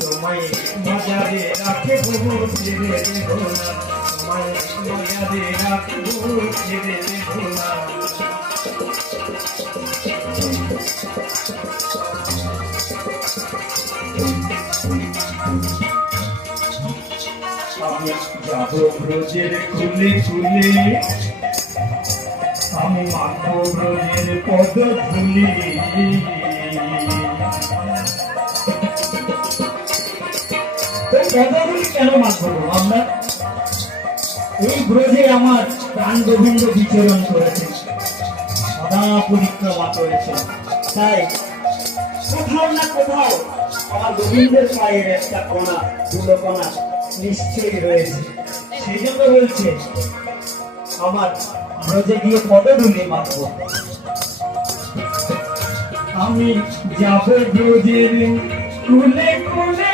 তোমায় বাজারে রাখবো ছেড়ে দেব না, তোমায় বাজারে রাখবো ছেড়ে দেব না। আমি যাব ব্রজের কুলে কুলে, আমি মাখবো ব্রজের পদ ধুলি। পদগুলি কেন মাখবো আমরা? এই ব্রজে আমার প্রাণ গোবিন্দ বিচরণ করেছে, সদা পরিক্রমা করেছে, তাই কোথাও না কোথাও আমার গোবিন্দের পায়ের একটা কণা দুটো কণা নিশ্চয়ই রয়েছে। সেই জন্য বলছে আমার ব্রজে গিয়ে পদধূলি মাখবো। আমি যাব ব্রজের কুলে কুলে,